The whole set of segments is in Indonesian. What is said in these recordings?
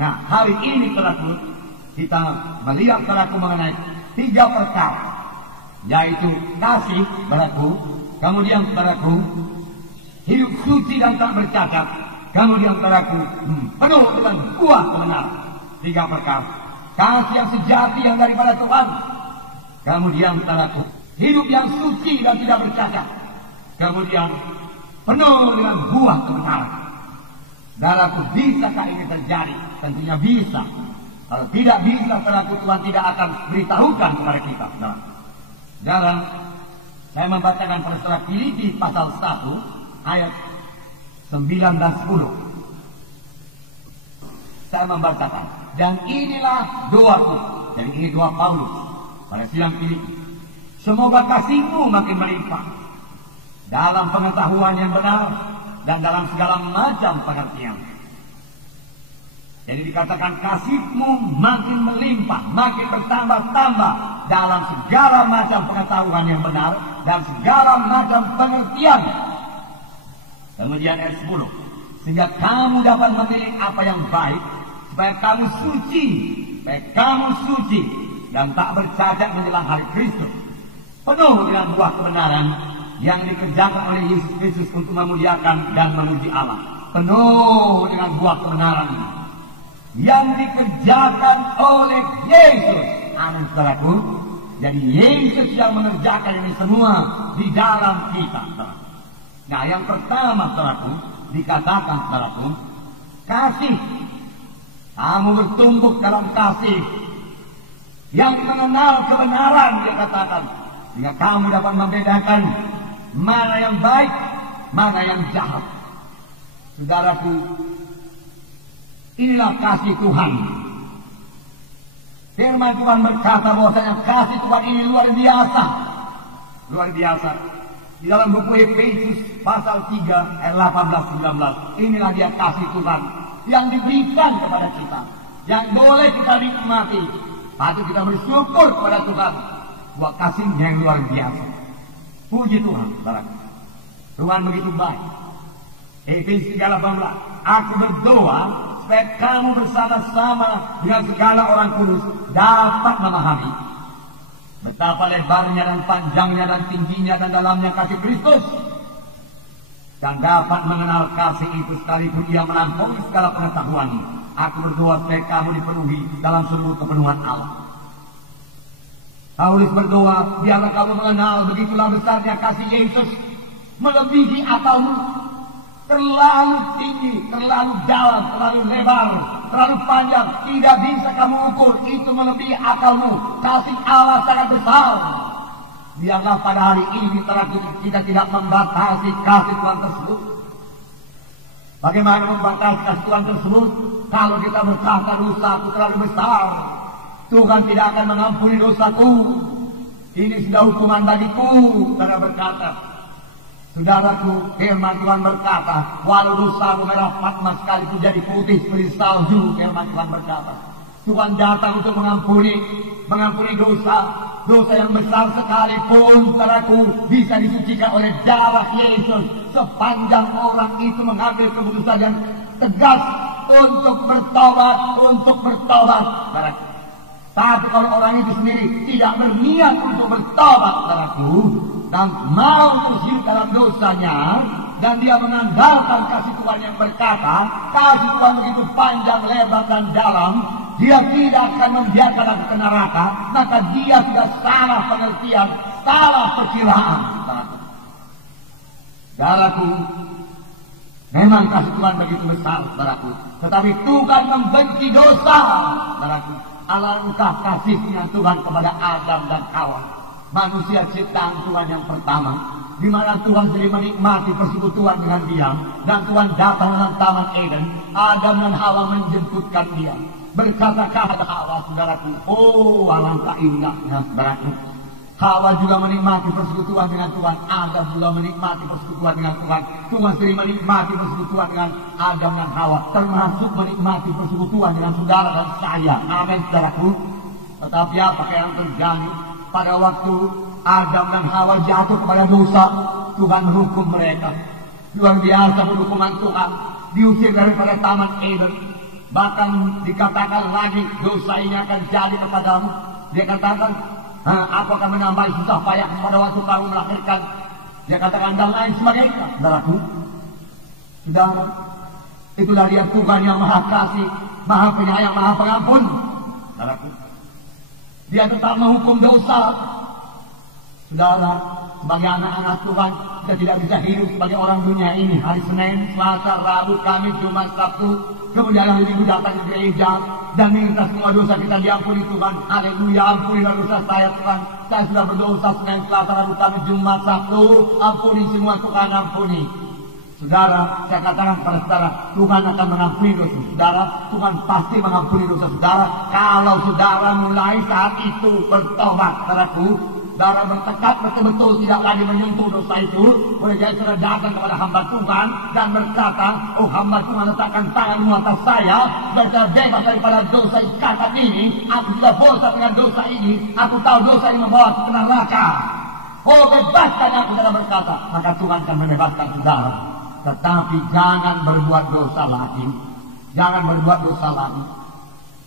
Nah, hari ini saudaraku, kita melihat saudaraku mengenai 3 perkara, yaitu kasih saudaraku, kemudian saudaraku hidup suci dan tak bercacat, kemudian saudaraku penuh dengan buah kebenaran. 3 perkara. Kasih yang sejati yang daripada Tuhan, kemudian saudaraku hidup yang suci dan tidak bercacat, kemudian penuh dengan buah kebenaran. Saudaraku, bisakah ini terjadi? Tentunya bisa. Kalau tidak bisa, saudaraku, Tuhan tidak akan beritahukan kepada kita. Saudara, saya membacakan pada surat Filipi pasal 1 ayat 9 dan 10. Saya membacakan, dan inilah doaku. Jadi ini doa Paulus pada sidang Filipi. Semoga kasihmu makin melimpah dalam pengetahuan yang benar dan dalam segala macam pengertian. Jadi dikatakan kasihmu makin melimpah, makin bertambah-tambah dalam segala macam pengetahuan yang benar dan segala macam pengertian. Kemudian ayat 10, sehingga kamu dapat memilih apa yang baik, supaya kamu suci dan tak bercacat menjelang hari Kristus, penuh dengan buah kebenaran yang dikerjakan oleh Yesus Kristus untuk memuliakan dan memuji Allah. Penuh dengan buah kebenaran yang dikerjakan oleh Yesus. Amin, saudaraku. Jadi Yesus yang mengerjakan ini semua di dalam kita. Nah, yang pertama, saudaraku, dikatakan, saudaraku, kasih. Kamu bertumbuh dalam kasih yang mengenal kebenaran, dia katakan, sehingga kamu dapat membedakan mana yang baik, mana yang jahat. Saudaraku, inilah kasih Tuhan. Firman Tuhan berkata bahwasanya kasih Tuhan ini luar biasa. Luar biasa. Di dalam buku Efesus pasal 3 ayat 18-19. Inilah dia kasih Tuhan yang diberikan kepada kita, yang boleh kita nikmati. Patut kita bersyukur kepada Tuhan buat kasihnya yang luar biasa. Puji Tuhan, saudara. Tuhan begitu baik. Efesus 3:18. Aku berdoa supaya kamu bersama-sama dengan segala orang kudus dapat memahami betapa lebarnya dan panjangnya dan tingginya dan dalamnya kasih Kristus, dan dapat mengenal kasih itu sekalipun ia melampaui segala pengetahuan. Aku berdoa supaya kamu dipenuhi dalam seluruh kepenuhan Allah. Paulus berdoa, biarlah kamu mengenal begitulah besarnya kasih Yesus, melebihi akalmu. Terlalu tinggi, terlalu dalam, terlalu lebar, terlalu panjang, tidak bisa kamu ukur. Itu melebihi akalmu. Kasih Allah sangat besar. Biarlah pada hari ini kita tidak membatasi kasih Tuhan tersebut. Bagaimana membatasi kasih Tuhan tersebut? Kalau kita berkata dosaku terlalu besar, Tuhan tidak akan mengampuni dosaku. Ini sudah hukuman bagiku. Karena berkata, saudaraku, firman Tuhan berkata, walau dosamu merah patma sekalipun jadi putih seperti salju, firman Tuhan berkata, Tuhan datang untuk mengampuni dosa yang besar sekalipun, saudaraku, bisa disucikan oleh darah Yesus. Sepanjang orang itu mengambil keputusan yang tegas untuk bertobat, saudaraku. Tapi kalau orang itu sendiri tidak berniat untuk bertobat, saudaraku, dan mau terus hidup dalam dosanya, dan dia mengandalkan kasih Tuhan yang berkata, kasih Tuhan begitu panjang, lebar, dan dalam, dia tidak akan membiarkan aku ke neraka, maka dia sudah salah pengertian, salah perkiraan. Saudaraku, memang kasih Tuhan begitu besar, saudaraku, tetapi Tuhan membenci dosa, saudaraku. Alangkah kasihnya Tuhan kepada Adam dan Hawa, manusia ciptaan Tuhan yang pertama, di mana Tuhan sendiri menikmati persekutuan dengan dia, dan Tuhan datang dengan taman Eden. Adam dan Hawa menjemputkan dia, berkata kepada Hawa, saudaraku, oh alangkah indahnya, saudaraku. Hawa juga menikmati persekutuan dengan Tuhan, Adam juga menikmati persekutuan dengan Tuhan. Tuhan sendiri menikmati persekutuan dengan Adam dan Hawa, termasuk menikmati persekutuan dengan saudara dan saya. Amin, saudaraku. Tetapi apa yang terjadi? Pada waktu Adam dan Hawa jatuh kepada dosa, Tuhan hukum mereka. Luar biasa hukuman Tuhan. Diusir daripada taman Eden. Bahkan dikatakan lagi dosa ini akan jadi kepadamu. Dia katakan, aku akan menambah susah payah pada waktu kamu melahirkan. Dia katakan dan lain sebagainya. Saudaraku, saudara, itulah dia Tuhan yang maha kasih, maha penyayang, maha pengampun. Saudaraku, dia tetap menghukum dosa. Saudara, sebagai anak-anak Tuhan, kita tidak bisa hidup sebagai orang dunia ini. Hari Senin, Selasa, Rabu, Kamis, Jumat, Sabtu, kemudian hari Minggu datang ke gereja dan minta semua dosa kita diampuni Tuhan. Haleluya, ampunilah dosa saya Tuhan. Saya sudah berdosa Senin, Selasa, Rabu, Kamis, Jumat, Sabtu. Ampuni semua Tuhan, ampuni. Saudara, saya katakan kepada saudara, Tuhan akan mengampuni dosa saudara. Tuhan pasti mengampuni dosa saudara. Kalau saudara mulai saat itu bertobat, saudaraku, saudara bertekad betul-betul tidak lagi menyentuh dosa itu. Oleh karena saudara datang kepada hamba Tuhan dan berkata, oh hamba Tuhan letakkan tanganmu atas saya, saya bebas daripada dosa ikatan ini. Aku sudah bosan dengan dosa ini. Aku tahu dosa ini membawa ke neraka. Oh bebaskan aku, saudara berkata, maka Tuhan akan membebaskan saudara. Tetapi jangan berbuat dosa lagi. Jangan berbuat dosa lagi.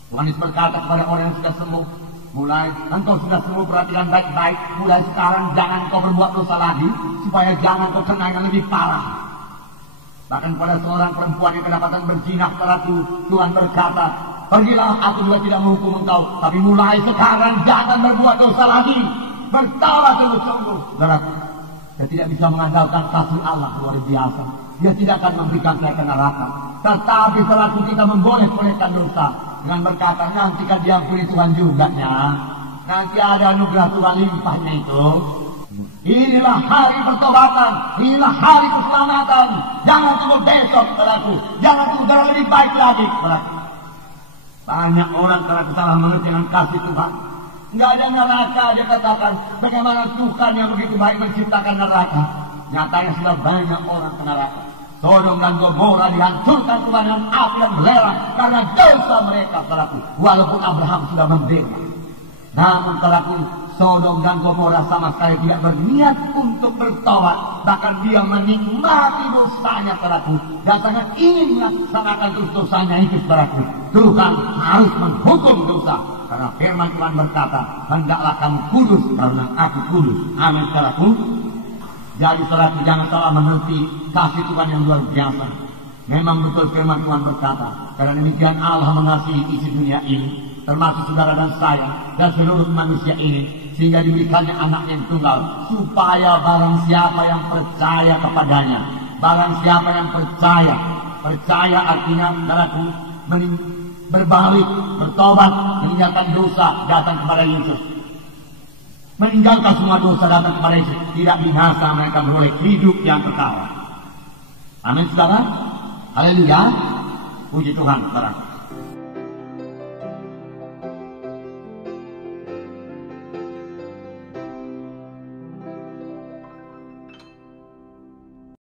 Tuhan Yesus berkata kepada orang yang sudah sembuh, mulai engkau sudah sembuh, perhatikan baik-baik. Mulai sekarang jangan kau berbuat dosa lagi, supaya jangan kau kena yang lebih parah. Bahkan pada seorang perempuan yang kedapatan berzina, Tuhan berkata, pergilah, aku juga tidak menghukum engkau, tapi mulai sekarang jangan berbuat dosa lagi. Bertaubat sungguh-sungguh. Dia tidak bisa mengandalkan kasih Allah luar biasa. Dia tidak akan memberikan saya ke neraka. Tetapi selaku kita memboleh-bolehkan dosa dengan berkata, nanti kan diampuni Tuhan juga ya. Nanti ada anugerah Tuhan limpahnya itu. Inilah hari pertobatan, inilah hari keselamatan. Jangan tunggu besok, saudaraku. Jangan tunggu lebih baik lagi, saudaraku. Banyak orang karena salah mengerti dengan kasih Tuhan. Nggak ada neraka, dia katakan. Bagaimana Tuhan yang begitu baik menciptakan neraka? Nyatanya sudah banyak orang ke neraka. Sodom dan Gomora dihancurkan Tuhan dengan api yang belerang karena dosa mereka, saudaraku. Walaupun Abraham sudah membela. Namun saudaraku, Sodom dan Gomora sama sekali tidak berniat untuk bertobat. Bahkan dia menikmati dosanya, saudaraku. Dan sangat ingin melaksanakan dosanya itu, saudaraku. Tuhan harus menghukum dosa. Karena firman Tuhan berkata, hendaklah kamu kudus karena aku kudus. Amin, saudaraku. Jadi saudaraku, jangan salah mengerti kasih Tuhan yang luar biasa. Memang betul firman Tuhan berkata, karena demikian Allah mengasihi isi dunia ini, termasuk saudara dan saya dan seluruh manusia ini, sehingga diberikannya anak yang tunggal, supaya barang siapa yang percaya kepadanya, barang siapa yang percaya artinya saudaraku, berbalik, bertobat, meninggalkan dosa, datang kepada Yesus. Meninggalkan semua dosa, datang kepada Yesus. Tidak binasa, mereka beroleh hidup yang kekal. Amin, saudara. Haleluya. Puji Tuhan, saudara.